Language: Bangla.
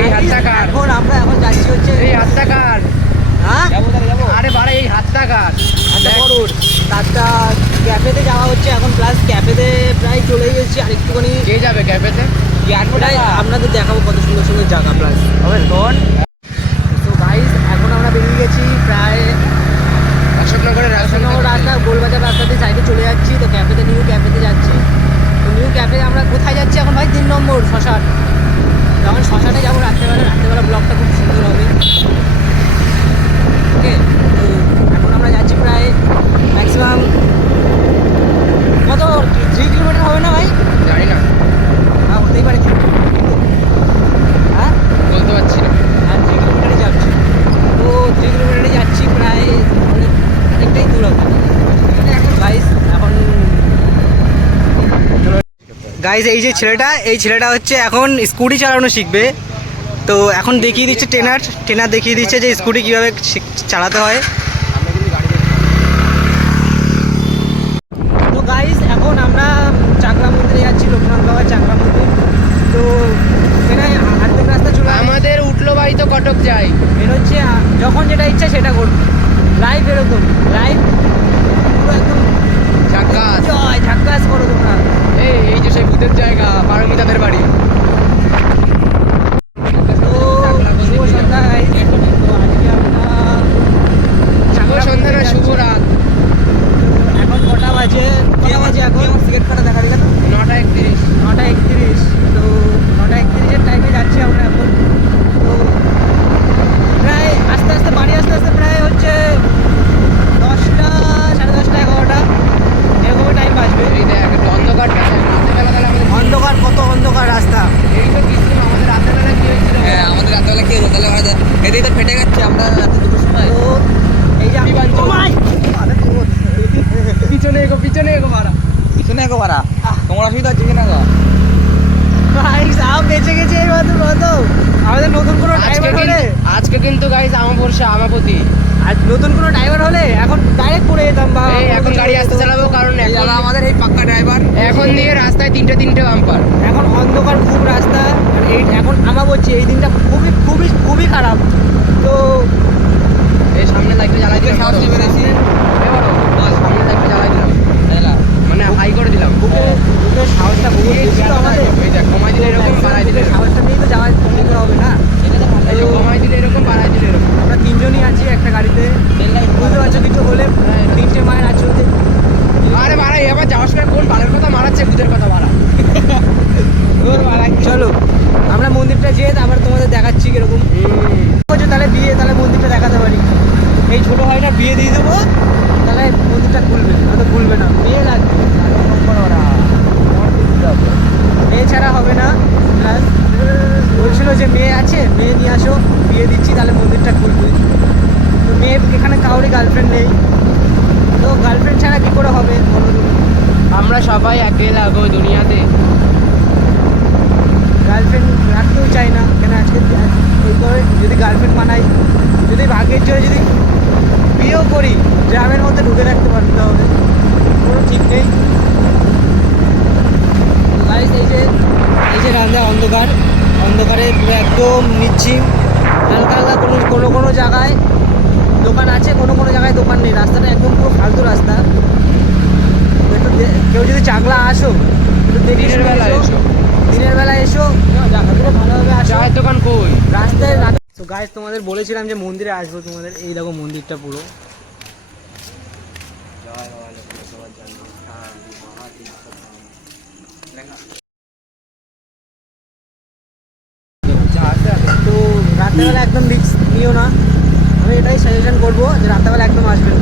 এই হাতটা কার? এখন যাচ্ছি হচ্ছে এই হাতটা কার? হ্যাঁ যাবো। আরে বাড়া এই হাতটা কার? হাতটা বড়োর। তারটা ক্যাফেতে যাওয়া হচ্ছে এখন, প্লাস ক্যাফেতে প্রায় চলেই এসেছি। আর একটুখানি কে যাবে ক্যাফেতে? প্রায় আপনাদের দেখাবো কত সুন্দর সুন্দর জায়গা। প্লাস হবে কোন তো গাইস, এখন আমরা বেরিয়ে গেছি প্রায় অশোকনগরের রাস্তা, গোলবাজার রাস্তা দিয়ে সাইডে চলে যাচ্ছি। তো ক্যাফেতে, নিউ ক্যাফেতে যাচ্ছি। তো নিউ ক্যাফে আমরা কোথায় যাচ্ছি এখন ভাই? 3 নম্বর শ্মশান। যখন শ্মশানে যাবো রাত্রেবেলা ব্লগটা খুব সুন্দর হবে। ওকে, তো এখন আমরা যাচ্ছি প্রায় ম্যাক্সিমাম কত 3 কিলোমিটার হবে না ভাই? জানি না, হ্যাঁ হতেই পারে। হ্যাঁ বলতে পারছি না। হ্যাঁ 3 কিলোমিটারই যাচ্ছি। তো 3 কিলোমিটারই যাচ্ছি, প্রায় অনেকটাই দূর হবে। এখন গাইস এই যে ছেলেটা হচ্ছে এখন স্কুটি চালানো শিখবে। তো এখন দেখিয়ে দিচ্ছে ট্রেনার দেখিয়ে দিচ্ছে যে স্কুটি কীভাবে চালাতে হয়। তো গাইস এখন আমরা চাকলা মন্দিরে যাচ্ছি, লোকনাথ বাবার চাকলা মন্দির। তো এখানে আর্ধেক রাস্তা চলে আমাদের উঠলো বাড়ি তো কটক যাই। এর হচ্ছে যখন যেটা ইচ্ছা সেটা করবো। লাইভ এরকম লাইভ পুরো একদম ঝাক্কাস করো তোমরা। এই যে সেই ভূতের জায়গা, পারমিতাদের বাড়ি। তো শুভ সন্ধ্যা গাইস। তো আজকে আমরা শুভ সন্ধ্যা না, শুভ রাত। এখন কটা বাজে এখন? সিগারেট খাটা দেখা দিলে 9:31। 9:31। তো 9:31-এর টাইমে যাচ্ছি আমরা এখন। তো প্রায় আস্তে আস্তে প্রায় হচ্ছে 10টা, 10:30, 11টা এরকমই টাইম বাজবে। এই দেখ অন্ধকারটা, রাতের বেলা আমাদের অন্ধকার, কত অন্ধকার রাস্তা। এই তো কিছু আমাদের রাতের বেলা কি হয়েছিল? হ্যাঁ, আমাদের রাত্রেবেলা কি হলো তাহলে? এদিকে তো ফেটে গেছে, আমরা রাতে 2টোর সময়। তো এই যে বিবাঞ্চল। ও ভাই! পিছনে এগো মারা। পিছনে একো পারা তোমার অসুবিধা হচ্ছে কিনা গো? ভাই সাপ বেঁচে গেছে এই মাত্র। কত আমাদের নতুন কোনো ড্রাইভার হলে, আজকে কিন্তু গাইস আমাপতি আজ নতুন কোনো ড্রাইভার হলে এখন ডাইরেক্ট পড়ে যেতাম। বা এই এখন গাড়ি আসতে চালাবো, কারণ এই দাদা আমাদের এই পাক্কা ড্রাইভার। এখন দিয়ে রাস্তায় তিনটে বাম্পার। এখন অন্ধকার খুব রাস্তা। আর এই এখন আমা বলছি এই দিনটা খুবই খুবই খুবই খারাপ। তো এই সামনে লাইটটা জ্বালাই দিলাম, সাহস নিয়ে বেরিয়েছি। সামনে লাইটটা জ্বালাই দিলাম, মানে হাই করে দিলাম। বুকের সাহসটা বহুত বেশি তো আমাদের। এই দেখ কমাই দিলে এরকম, বাড়াই দিলে এরকম। সাহসটা নিয়েই তো যাওয়া যেতে হবে না। এই যে কমাই দিলে এরকম, বাড়াই দিলে এরকম। আমরা 3জনই আছি একটা গাড়িতে। বুঝতে পারছো, কিছু হলে 3টে মায়ের আছে ওদের। আরে বাড়াই, এবার যাওয়ার সময় কোন বালের কথা মারাচ্ছে, ভূতের কথা মারা। চলো আমরা মন্দিরটা যেয়ে আবার তোমাদের দেখাচ্ছি কিরকম। বলছো তাহলে মন্দিরটা দেখাতে পারি। এই ছোটো ভাইটা বিয়ে দিয়ে দেবো, তাহলে মন্দিরটা খুলবে, হয়তো খুলবে না। মেয়ে লাগবে, মেয়ে ছাড়া হবে না। প্লাস বলছিল যে মেয়ে আছে, মেয়ে নিয়ে আসো, বিয়ে দিচ্ছি, তাহলে মন্দিরটা খুলবে। তো মেয়ে এখানে কাউরি গার্লফ্রেন্ড নেই, তো গার্লফ্রেন্ড ছাড়া কী করে হবে বলো তুমি? আমরা সবাই একেলা গো দুনিয়াতে। গার্লফ্রেন্ড রাখতেও চাই না, কেন আজকে এইভাবে যদি গার্লফ্রেন্ড বানাই, যদি ভাগ্যের জন্য যদি বিয়েও করি, গ্রামের মধ্যে ঢুকে রাখতে পারতে হবে, কোনো ঠিক নেই। গাইস এই যে রান্না অন্ধকারে পুরো একদম নিচ্ছিম। হালকা কোনো জায়গায় দোকান আছে, কোনো জায়গায় দোকান নেই। রাস্তাটা একদম পুরো ফালতু রাস্তা। একটু কেউ যদি চাকলা আসো, একটু দেখে দিনের বেলা এসো। দিনের বেলা এসো, জায়গাগুলো ভালোভাবে আসো। চায়ের দোকান কই? রাস্তায় তো গাইস তোমাদের বলেছিলাম যে মন্দিরে আসবো তোমাদের। এই দেখো মন্দিরটা পুরো। তো রাত্রেবেলা একদম রিস্ক নিও না, আমি এটাই সাজেশন করবো যে রাত্রেবেলা একদম আসবেন।